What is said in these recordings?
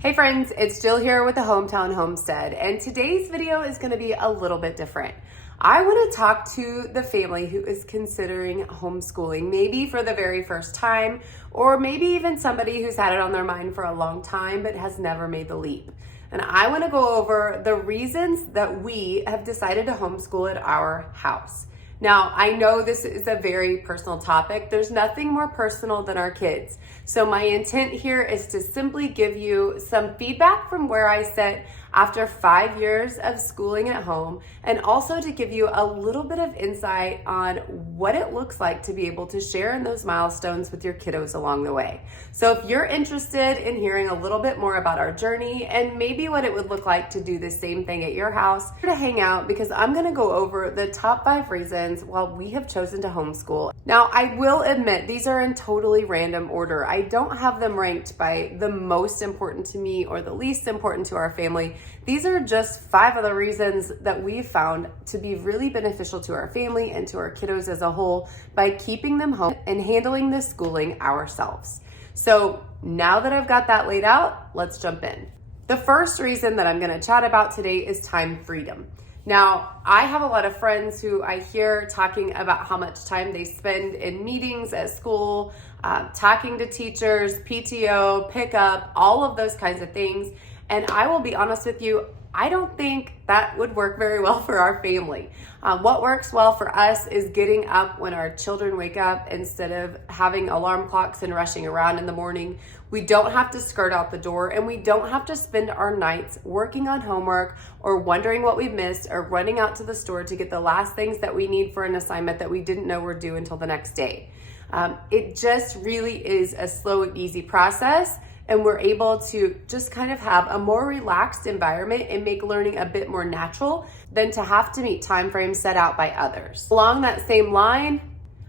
Hey friends, it's Jill here with the Hometown Homestead, and today's video is going to be a little bit different. I want to talk to the family who is considering homeschooling, maybe for the very first time, or maybe even somebody who's had it on their mind for a long time but has never made the leap. And I want to go over the reasons that we have decided to homeschool at our house. Now, I know this is a very personal topic. There's nothing more personal than our kids. So my intent here is to simply give you some feedback from where I sit after 5 years of schooling at home, and also to give you a little bit of insight on what it looks like to be able to share in those milestones with your kiddos along the way. So if you're interested in hearing a little bit more about our journey and maybe what it would look like to do the same thing at your house, to hang out, because I'm going to go over the top 5 reasons why we have chosen to homeschool. Now, I will admit these are in totally random order. I don't have them ranked by the most important to me or the least important to our family. These are just 5 of the reasons that we've found to be really beneficial to our family and to our kiddos as a whole by keeping them home and handling the schooling ourselves. So now that I've got that laid out, let's jump in. The first reason that I'm going to chat about today is time freedom. Now, I have a lot of friends who I hear talking about how much time they spend in meetings at school, talking to teachers, PTO, pickup, all of those kinds of things. And I will be honest with you, I don't think that would work very well for our family. What works well for us is getting up when our children wake up instead of having alarm clocks and rushing around in the morning. We don't have to skirt out the door, and we don't have to spend our nights working on homework or wondering what we've missed or running out to the store to get the last things that we need for an assignment that we didn't know were due until the next day. It just really is a slow and easy process. And we're able to just kind of have a more relaxed environment and make learning a bit more natural than to have to meet timeframes set out by others. Along that same line,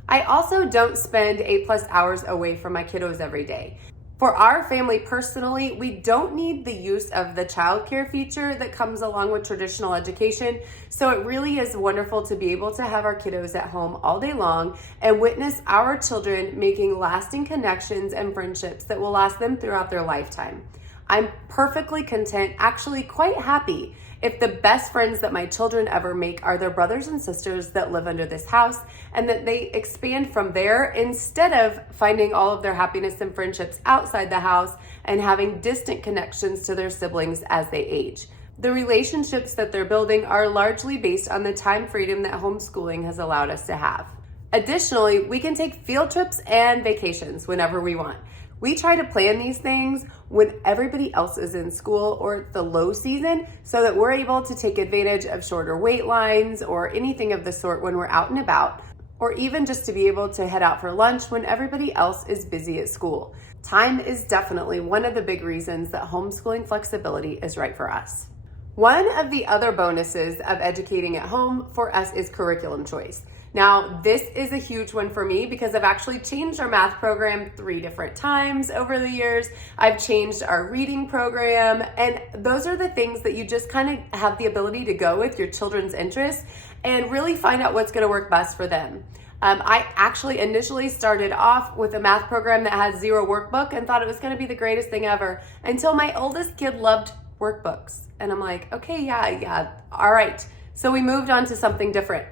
I also don't spend 8+ hours away from my kiddos every day. For our family personally, we don't need the use of the childcare feature that comes along with traditional education. So it really is wonderful to be able to have our kiddos at home all day long and witness our children making lasting connections and friendships that will last them throughout their lifetime. I'm perfectly content, actually quite happy, if the best friends that my children ever make are their brothers and sisters that live under this house, and that they expand from there instead of finding all of their happiness and friendships outside the house and having distant connections to their siblings as they age. The relationships that they're building are largely based on the time freedom that homeschooling has allowed us to have. Additionally, we can take field trips and vacations whenever we want. We try to plan these things when everybody else is in school or the low season so that we're able to take advantage of shorter wait lines or anything of the sort when we're out and about, or even just to be able to head out for lunch when everybody else is busy at school. Time is definitely one of the big reasons that homeschooling flexibility is right for us. One of the other bonuses of educating at home for us is curriculum choice. Now, this is a huge one for me because I've actually changed our math program 3 different times over the years. I've changed our reading program, and those are the things that you just kind of have the ability to go with your children's interests and really find out what's going to work best for them. I actually initially started off with a math program that had 0 workbook and thought it was going to be the greatest thing ever until my oldest kid loved workbooks. And I'm like, okay, yeah, all right. So we moved on to something different.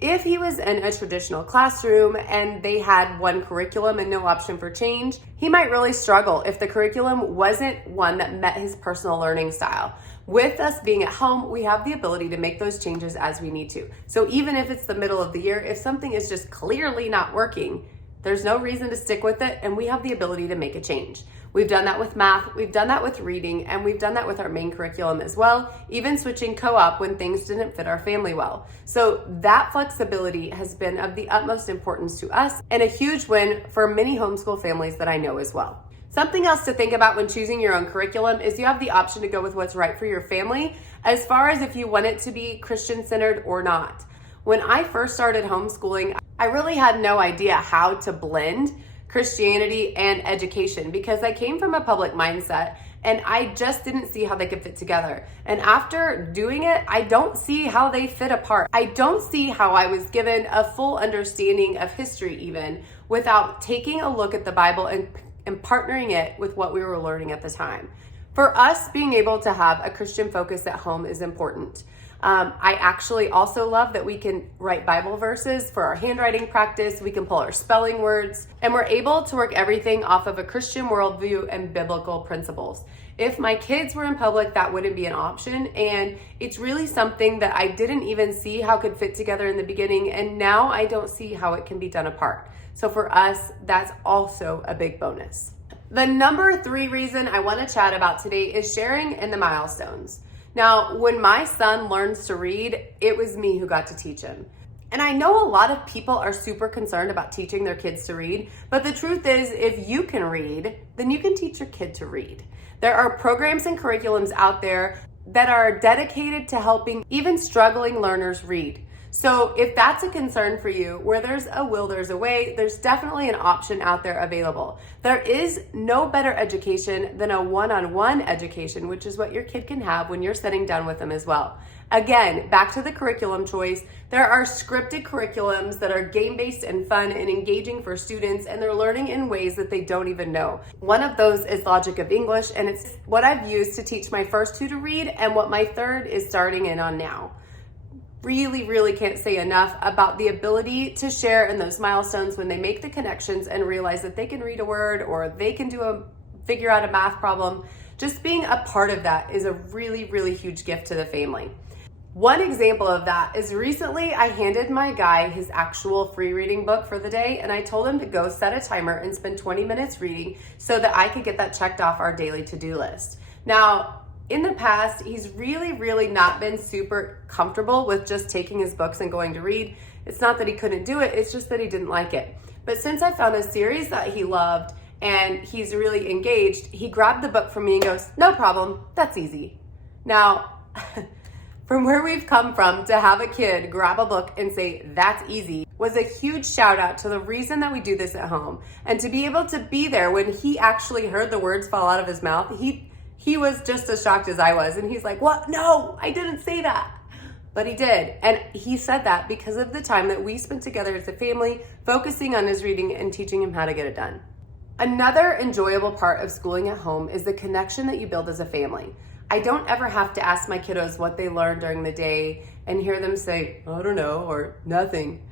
If he was in a traditional classroom and they had one curriculum and no option for change, he might really struggle if the curriculum wasn't one that met his personal learning style. With us being at home, we have the ability to make those changes as we need to. So even if it's the middle of the year, if something is just clearly not working, there's no reason to stick with it, and we have the ability to make a change. We've done that with math, we've done that with reading, and we've done that with our main curriculum as well, even switching co-op when things didn't fit our family well. So that flexibility has been of the utmost importance to us and a huge win for many homeschool families that I know as well. Something else to think about when choosing your own curriculum is you have the option to go with what's right for your family as far as if you want it to be Christian-centered or not. When I first started homeschooling, I really had no idea how to blend Christianity and education because I came from a public mindset and I just didn't see how they could fit together. And after doing it, I don't see how they fit apart. I don't see how I was given a full understanding of history even without taking a look at the Bible and partnering it with what we were learning at the time. For us, being able to have a Christian focus at home is important. I actually also love that we can write Bible verses for our handwriting practice. We can pull our spelling words, and we're able to work everything off of a Christian worldview and biblical principles. If my kids were in public, that wouldn't be an option. And it's really something that I didn't even see how could fit together in the beginning. And now I don't see how it can be done apart. So for us, that's also a big bonus. The number 3 reason I want to chat about today is sharing in the milestones. Now, when my son learns to read, it was me who got to teach him. And I know a lot of people are super concerned about teaching their kids to read, but the truth is, if you can read, then you can teach your kid to read. There are programs and curriculums out there that are dedicated to helping even struggling learners read. So if that's a concern for you, where there's a will, there's a way, there's definitely an option out there available. There is no better education than a one-on-one education, which is what your kid can have when you're sitting down with them as well. Again, back to the curriculum choice, there are scripted curriculums that are game-based and fun and engaging for students, and they're learning in ways that they don't even know. One of those is Logic of English, and it's what I've used to teach my first 2 to read and what my third is starting in on now. Really can't say enough about the ability to share in those milestones when they make the connections and realize that they can read a word or they can figure out a math problem. Just being a part of that is a really huge gift to the family. One example of that is recently I handed my guy his actual free reading book for the day, and I told him to go set a timer and spend 20 minutes reading so that I could get that checked off our daily to-do list. Now, in the past, he's really not been super comfortable with just taking his books and going to read. It's not that he couldn't do it, it's just that he didn't like it. But since I found a series that he loved and he's really engaged, he grabbed the book from me and goes, "No problem, that's easy." Now, from where we've come from to have a kid grab a book and say, "That's easy," was a huge shout out to the reason that we do this at home. And to be able to be there when he actually heard the words fall out of his mouth, he was just as shocked as I was. And he's like, "What? No, I didn't say that." But he did. And he said that because of the time that we spent together as a family, focusing on his reading and teaching him how to get it done. Another enjoyable part of schooling at home is the connection that you build as a family. I don't ever have to ask my kiddos what they learned during the day and hear them say, "I don't know," or "nothing,"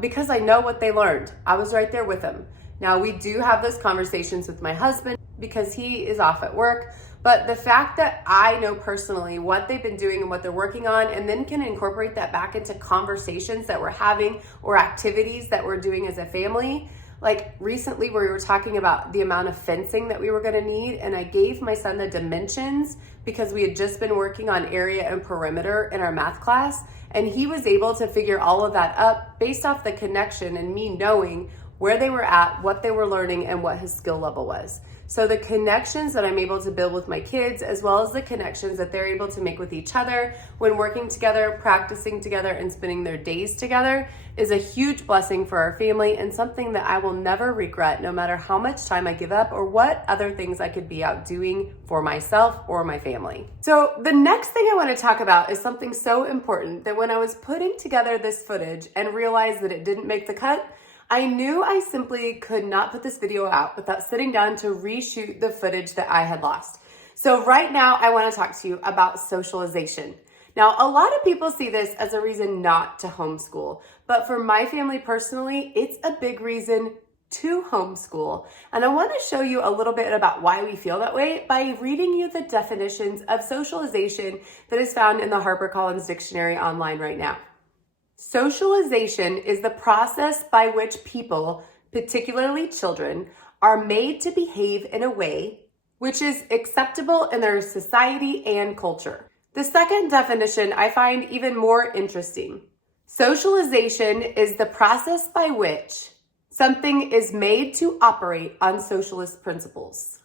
because I know what they learned. I was right there with them. Now, we do have those conversations with my husband because he is off at work, but the fact that I know personally what they've been doing and what they're working on, and then can incorporate that back into conversations that we're having or activities that we're doing as a family. Like recently we were talking about the amount of fencing that we were going to need, and I gave my son the dimensions because we had just been working on area and perimeter in our math class, and he was able to figure all of that up based off the connection and me knowing where they were at, what they were learning, and what his skill level was. So the connections that I'm able to build with my kids, as well as the connections that they're able to make with each other when working together, practicing together, and spending their days together, is a huge blessing for our family and something that I will never regret, no matter how much time I give up or what other things I could be out doing for myself or my family. So the next thing I want to talk about is something so important that when I was putting together this footage and realized that it didn't make the cut, I knew I simply could not put this video out without sitting down to reshoot the footage that I had lost. So right now, I want to talk to you about socialization. Now, a lot of people see this as a reason not to homeschool, but for my family personally, it's a big reason to homeschool. And I want to show you a little bit about why we feel that way by reading you the definitions of socialization that is found in the HarperCollins Dictionary online right now. Socialization is the process by which people, particularly children, are made to behave in a way which is acceptable in their society and culture. The second definition I find even more interesting. Socialization is the process by which something is made to operate on socialist principles.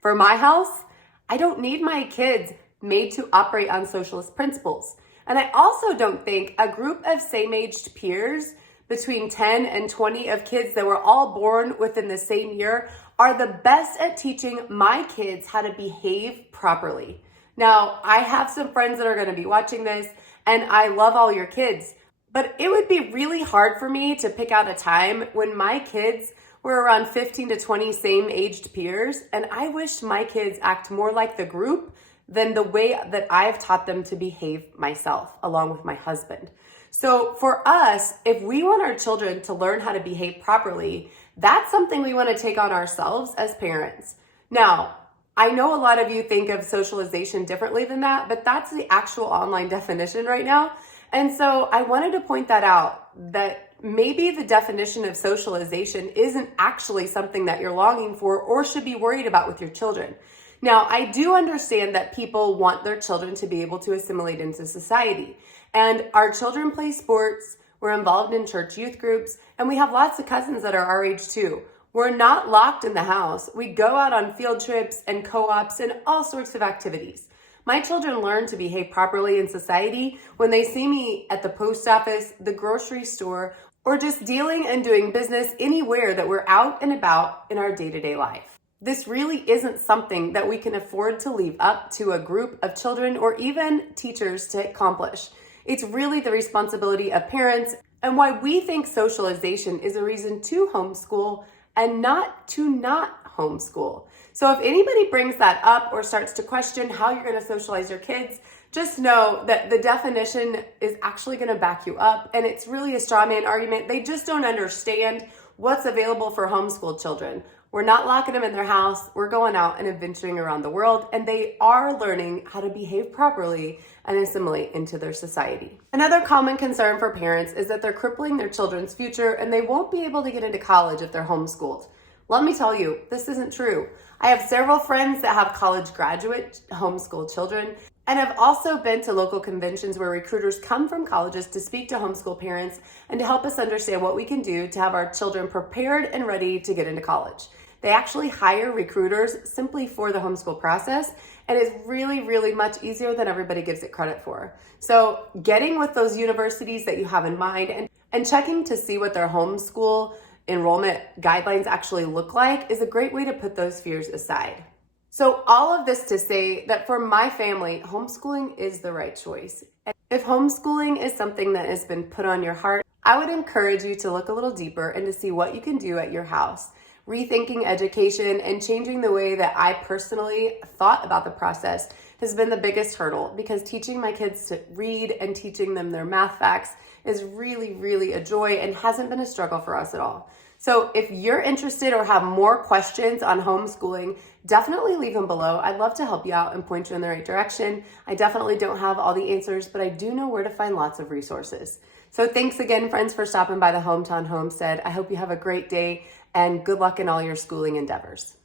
For my house, I don't need my kids made to operate on socialist principles. And I also don't think a group of same-aged peers, between 10 and 20 of kids that were all born within the same year, are the best at teaching my kids how to behave properly. Now, I have some friends that are going to be watching this, and I love all your kids, but it would be really hard for me to pick out a time when my kids We're around 15 to 20 same-aged peers, and I wish my kids act more like the group than the way that I've taught them to behave myself, along with my husband. So for us, if we want our children to learn how to behave properly, that's something we want to take on ourselves as parents. Now, I know a lot of you think of socialization differently than that, but that's the actual online definition right now. And so I wanted to point that out, that maybe the definition of socialization isn't actually something that you're longing for or should be worried about with your children. Now, I do understand that people want their children to be able to assimilate into society. And our children play sports, we're involved in church youth groups, and we have lots of cousins that are our age too. We're not locked in the house. We go out on field trips and co-ops and all sorts of activities. My children learn to behave properly in society when they see me at the post office, the grocery store, or just dealing and doing business anywhere that we're out and about in our day-to-day life. This really isn't something that we can afford to leave up to a group of children or even teachers to accomplish. It's really the responsibility of parents, and why we think socialization is a reason to homeschool and not to not homeschool. So if anybody brings that up or starts to question how you're going to socialize your kids, just know that the definition is actually going to back you up, and it's really a straw man argument. They just don't understand what's available for homeschool children. We're not locking them in their house. We're going out and adventuring around the world, and they are learning how to behave properly and assimilate into their society. Another common concern for parents is that they're crippling their children's future and they won't be able to get into college if they're homeschooled. Let me tell you, this isn't true. I have several friends that have college graduate homeschool children, and I've also been to local conventions where recruiters come from colleges to speak to homeschool parents and to help us understand what we can do to have our children prepared and ready to get into college. They actually hire recruiters simply for the homeschool process, and it's really, really much easier than everybody gives it credit for. So getting with those universities that you have in mind and checking to see what their homeschool enrollment guidelines actually look like is a great way to put those fears aside. So all of this to say that for my family, homeschooling is the right choice. And if homeschooling is something that has been put on your heart, I would encourage you to look a little deeper and to see what you can do at your house. Rethinking education and changing the way that I personally thought about the process has been the biggest hurdle, because teaching my kids to read and teaching them their math facts is really, really a joy and hasn't been a struggle for us at all. So if you're interested or have more questions on homeschooling, definitely leave them below. I'd love to help you out and point you in the right direction. I definitely don't have all the answers, but I do know where to find lots of resources. So thanks again, friends, for stopping by the Hometown Homestead. I hope you have a great day and good luck in all your schooling endeavors.